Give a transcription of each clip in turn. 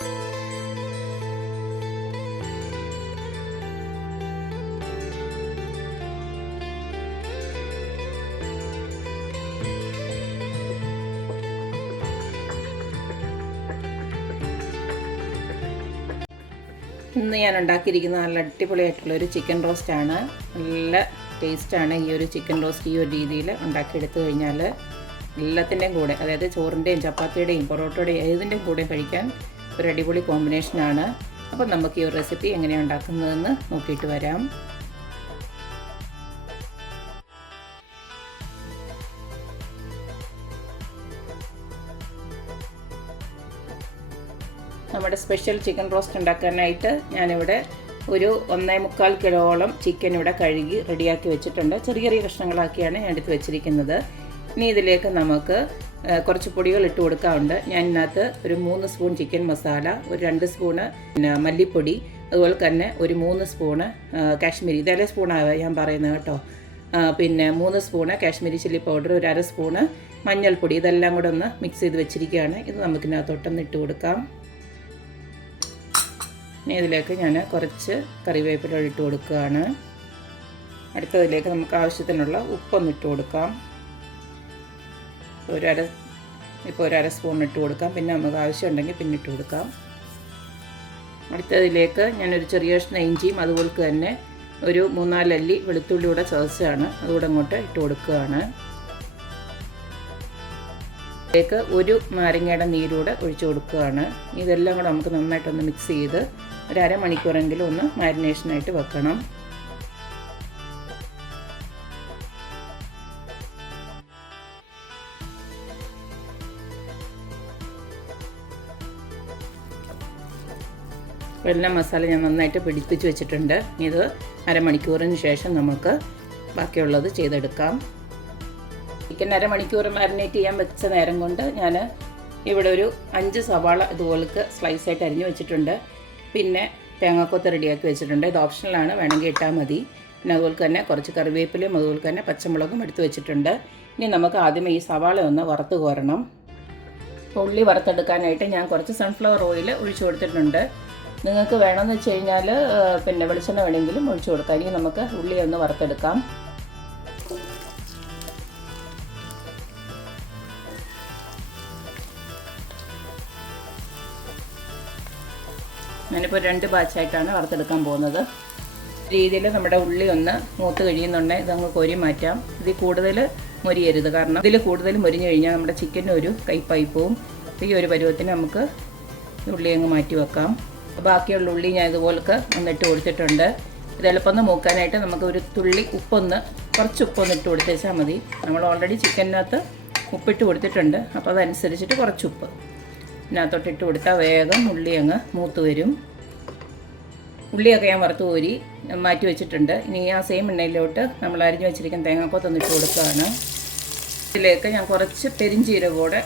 ഇന്ന് ഞാൻ ഉണ്ടാക്കിയിരിക്കുന്ന നല്ല അടിപൊളിയായിട്ടുള്ളൊരു ചിക്കൻ റോസ്റ്റാണ്. നല്ല ടേസ്റ്റാണ് ഈ ഒരു ചിക്കൻ റോസ്റ്റ് ഈ ഒരു രീതിയിൽ ഉണ്ടാക്കിയെടുത്തു കഴിഞ്ഞാൽ. എല്ലാത്തിൻ്റെയും കൂടെ, അതായത് ചോറിൻ്റെയും ചപ്പാത്തിയുടെയും പൊറോട്ടയുടെയും ഏതിൻ്റെയും കൂടെ കഴിക്കാൻ ഒരു അടിപൊളി കോമ്പിനേഷനാണ്. അപ്പം നമുക്ക് ഈ ഒരു റെസിപ്പി എങ്ങനെയാണ് ഉണ്ടാക്കുന്നതെന്ന് നോക്കിയിട്ട് വരാം. നമ്മുടെ സ്പെഷ്യൽ ചിക്കൻ റോസ്റ്റ് ഉണ്ടാക്കാനായിട്ട് ഞാനിവിടെ ഒരു 1.25 കിലോളം ചിക്കൻ ഇവിടെ കഴുകി റെഡിയാക്കി വെച്ചിട്ടുണ്ട്. ചെറിയ ചെറിയ കഷ്ണങ്ങളാക്കിയാണ് ഞാൻ എടുത്ത് വെച്ചിരിക്കുന്നത്. ഇനി ഇതിലേക്ക് നമുക്ക് കുറച്ച് പൊടികൾ ഇട്ട് കൊടുക്കാറുണ്ട്. ഞാൻ ഇതിനകത്ത് ഒരു 3 സ്പൂൺ ചിക്കൻ മസാല, ഒരു 2 സ്പൂണ് മല്ലിപ്പൊടി, അതുപോലെ തന്നെ ഒരു 3 സ്പൂണ് കാശ്മീരി, ഇതേ സ്പൂണാണ് ഞാൻ പറയുന്നത് കേട്ടോ. പിന്നെ 3 സ്പൂണ് കാശ്മീരി ചില്ലി പൗഡർ, ഒരു 1/2 സ്പൂണ് മഞ്ഞൾപ്പൊടി, ഇതെല്ലാം കൂടെ ഒന്ന് മിക്സ് ചെയ്ത് വെച്ചിരിക്കുകയാണ്. ഇത് നമുക്കിതിനകത്തൊട്ടൊന്ന് ഇട്ട് കൊടുക്കാം. ഇനി ഇതിലേക്ക് ഞാൻ കുറച്ച് കറിവേപ്പില ഇട്ട് കൊടുക്കുകയാണ്. അടുത്തതിലേക്ക് നമുക്ക് ആവശ്യത്തിനുള്ള ഉപ്പൊന്ന് ഇട്ട് കൊടുക്കാം. ഇപ്പോൾ ഒരു 1/2 സ്പൂൺ ഇട്ട് കൊടുക്കാം. പിന്നെ നമുക്ക് ആവശ്യമുണ്ടെങ്കിൽ പിന്നെ ഇട്ട് കൊടുക്കാം. അടുത്തതിലേക്ക് ഞാനൊരു ചെറിയ കഷ്ണം ഇഞ്ചിയും അതുപോലെ തന്നെ ഒരു 3-4 അല്ലി വെളുത്തുള്ളിയുടെ ചതച്ചാണ്, അതുകൂടെ അങ്ങോട്ട് ഇട്ട് കൊടുക്കുകയാണ്. ഇതിലേക്ക് ഒരു നാരങ്ങയുടെ നീരൂടെ ഒഴിച്ചു കൊടുക്കുകയാണ്. ഇതെല്ലാം കൂടെ നമുക്ക് നന്നായിട്ടൊന്ന് മിക്സ് ചെയ്ത് ഒരു 1/2 മണിക്കൂറെങ്കിലും ഒന്ന് മാരിനേഷനായിട്ട് വെക്കണം. എല്ലാം മസാല ഞാൻ നന്നായിട്ട് പിടിപ്പിച്ച് വെച്ചിട്ടുണ്ട്. ഇത് 1/2 മണിക്കൂറിന് ശേഷം നമുക്ക് ബാക്കിയുള്ളത് ചെയ്തെടുക്കാം. ചിക്കൻ 1/2 മണിക്കൂർ മാരിനേറ്റ് ചെയ്യാൻ വെച്ച നേരം കൊണ്ട് ഞാൻ ഇവിടെ ഒരു 5 സവാള ഇതുപോലൊക്കെ സ്ലൈസായിട്ട് അരിഞ്ഞ് വെച്ചിട്ടുണ്ട്. പിന്നെ തേങ്ങാക്കൊത്ത് റെഡിയാക്കി വെച്ചിട്ടുണ്ട്. ഇത് ഓപ്ഷണലാണ്, വേണമെങ്കിൽ ഇട്ടാൽ മതി. പിന്നെ അതുപോലെ തന്നെ കുറച്ച് കറിവേപ്പിലയും അതുപോലെ തന്നെ പച്ചമുളകും എടുത്ത് വെച്ചിട്ടുണ്ട്. ഇനി നമുക്ക് ആദ്യമേ ഈ സവാള ഒന്ന് വറുത്ത് കോരണം. ഉള്ളി വറുത്തെടുക്കാനായിട്ട് ഞാൻ കുറച്ച് സൺഫ്ലവർ ഓയിൽ ഒഴിച്ചു കൊടുത്തിട്ടുണ്ട്. നിങ്ങൾക്ക് വേണമെന്ന് വെച്ച് കഴിഞ്ഞാൽ പിന്നെ വെളിച്ചെണ്ണ വേണമെങ്കിലും ഒഴിച്ചു കൊടുക്കാം. ഇനി നമുക്ക് ഉള്ളി ഒന്ന് വറുത്തെടുക്കാം. ഞാനിപ്പോൾ 2 ബാച്ചായിട്ടാണ് വറുത്തെടുക്കാൻ പോകുന്നത്. രീതിയിൽ നമ്മുടെ ഉള്ളി ഒന്ന് മൂത്ത് കഴിയുന്നുണ്ടെങ്കിൽ ഇതങ്ങ് കോരി മാറ്റാം. ഇതിൽ കൂടുതൽ മൊരിയരുത്, കാരണം ഇതിൽ കൂടുതൽ മൊരിഞ്ഞു കഴിഞ്ഞാൽ നമ്മുടെ ചിക്കന് ഒരു കയ്പായി പോവും. ഈ ഒരു പരുവത്തിന് നമുക്ക് ഉള്ളി അങ്ങ് മാറ്റി വെക്കാം. ബാക്കിയുള്ള ഉള്ളി ഞാൻ ഇതുപോലൊക്കെ ഒന്നിട്ട് കൊടുത്തിട്ടുണ്ട്. ഇത് എളുപ്പം മൂക്കാനായിട്ട് നമുക്ക് ഒരു തുള്ളി കുറച്ച് ഉപ്പൊന്ന് ഇട്ട് കൊടുത്തേച്ചാൽ മതി. നമ്മൾ ഓൾറെഡി ചിക്കനകത്ത് ഉപ്പിട്ട് കൊടുത്തിട്ടുണ്ട്. അപ്പോൾ അതനുസരിച്ചിട്ട് കുറച്ച് ഉപ്പ് ഇതിനകത്തോട്ട് ഇട്ട് കൊടുത്താൽ വേഗം ഉള്ളി അങ്ങ് മൂത്ത് വരും. ഉള്ളിയൊക്കെ ഞാൻ വറുത്ത് കോരി മാറ്റി വെച്ചിട്ടുണ്ട്. ഇനി ആ സെയിം എണ്ണയിലോട്ട് നമ്മൾ അരിഞ്ഞ് വെച്ചിരിക്കുന്ന തേങ്ങാക്കൊത്തൊന്ന് ഇട്ട് കൊടുക്കുകയാണ്. ഇതിലേക്ക് ഞാൻ കുറച്ച് പെരിഞ്ചീരകം കൂടെ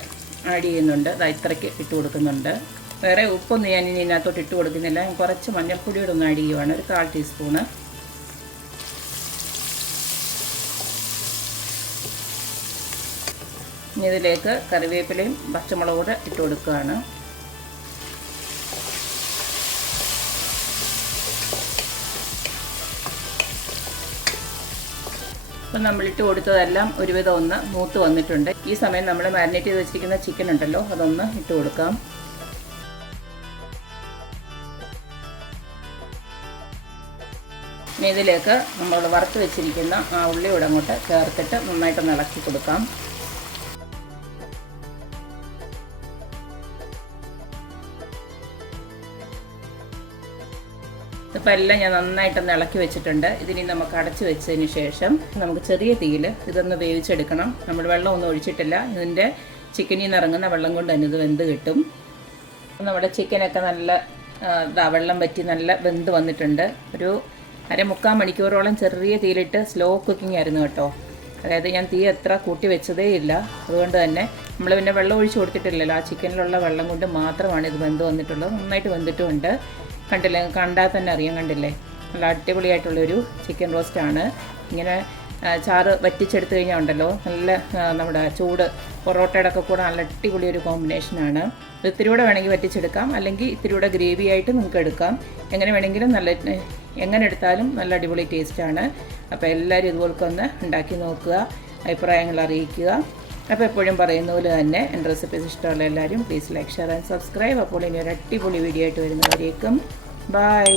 ആഡ് ചെയ്യുന്നുണ്ട്. ഇത്രയ്ക്ക് ഇട്ട് കൊടുക്കുന്നുണ്ട്. വേറെ ഉപ്പൊന്നും ഞാൻ ഇനി ഇതിനകത്തോട്ട് ഇട്ട് കൊടുക്കുന്നില്ല. ഞാൻ കുറച്ച് മഞ്ഞൾപ്പൊടിയോടെ ഒന്ന് ആഡ് ചെയ്യുവാണ്, ഒരു 1/4 ടീസ്പൂണ്. ഇനി ഇതിലേക്ക് കറിവേപ്പിലയും പച്ചമുളകും കൂടെ ഇട്ട് കൊടുക്കുകയാണ്. അപ്പം നമ്മളിട്ട് കൊടുത്തതെല്ലാം ഒരുവിധം ഒന്ന് മൂത്ത് വന്നിട്ടുണ്ട്. ഈ സമയം നമ്മൾ മാരിനേറ്റ് ചെയ്ത് വെച്ചിരിക്കുന്ന ചിക്കൻ ഉണ്ടല്ലോ, അതൊന്ന് ഇട്ട് കൊടുക്കാം. ഇനി ഇതിലേക്ക് നമ്മൾ വറുത്ത് വെച്ചിരിക്കുന്ന ആ ഉള്ളിയോടെ അങ്ങോട്ട് ചേർത്തിട്ട് നന്നായിട്ടൊന്ന് ഇളക്കി കൊടുക്കാം. ഇപ്പം എല്ലാം ഞാൻ നന്നായിട്ടൊന്ന് ഇളക്കി വെച്ചിട്ടുണ്ട്. ഇതിനി നമുക്ക് അടച്ച് വെച്ചതിന് ശേഷം നമുക്ക് ചെറിയ തീയിൽ ഇതൊന്ന് വേവിച്ചെടുക്കണം. നമ്മൾ വെള്ളമൊന്നും ഒഴിച്ചിട്ടില്ല. ഇതിൻ്റെ ചിക്കനിൽ നിന്ന് ഇറങ്ങുന്ന വെള്ളം കൊണ്ട് തന്നെ ഇത് വെന്ത് കിട്ടും. നമ്മുടെ ചിക്കനൊക്കെ നല്ല വെള്ളം വറ്റി നല്ല വെന്ത് വന്നിട്ടുണ്ട്. ഒരു 1/4 മണിക്കൂറോളം ചെറിയ തീയിലിട്ട് സ്ലോ കുക്കിംഗ് ആയിരുന്നു കേട്ടോ. അതായത് ഞാൻ തീ എത്ര കൂട്ടി വെച്ചതേ ഇല്ല. അതുകൊണ്ട് തന്നെ നമ്മൾ പിന്നെ വെള്ളം ഒഴിച്ച് കൊടുത്തിട്ടില്ലല്ലോ. ആ ചിക്കനിലുള്ള വെള്ളം കൊണ്ട് മാത്രമാണ് ഇത് വെന്ത് വന്നിട്ടുള്ളത്. നന്നായിട്ട് വെന്തിട്ടുമുണ്ട്. കണ്ടില്ലേ, കണ്ടാൽ തന്നെ അറിയാം. കണ്ടില്ലേ, നല്ല അടിപൊളിയായിട്ടുള്ളൊരു ചിക്കൻ റോസ്റ്റാണ്. ഇങ്ങനെ ചാറ് വറ്റിച്ചെടുത്ത് കഴിഞ്ഞാൽ ഉണ്ടല്ലോ നല്ല നമ്മുടെ ചൂട് പൊറോട്ടയുടെ ഒക്കെ കൂടെ നല്ല അടിപൊളി ഒരു കോമ്പിനേഷനാണ്. ഇത്തിരി കൂടെ വേണമെങ്കിൽ വറ്റിച്ചെടുക്കാം, അല്ലെങ്കിൽ ഇത്തിരി കൂടെ ഗ്രേവി ആയിട്ട് നിങ്ങൾക്ക് എടുക്കാം. എങ്ങനെ വേണമെങ്കിലും എങ്ങനെ എടുത്താലും നല്ല അടിപൊളി ടേസ്റ്റാണ്. അപ്പോൾ എല്ലാവരും ഇതുപോലൊക്കെ ഒന്ന് ഉണ്ടാക്കി നോക്കുക, അഭിപ്രായങ്ങൾ അറിയിക്കുക. അപ്പോൾ എപ്പോഴും പറയുന്ന പോലെ തന്നെ എൻ്റെ റെസിപ്പീസ് ഇഷ്ടമുള്ള എല്ലാവരും please like, share and subscribe. അപ്പോൾ ഇനി ഒരു അടിപൊളി വീഡിയോ ആയിട്ട് വരുന്നവരേക്കും ബൈ.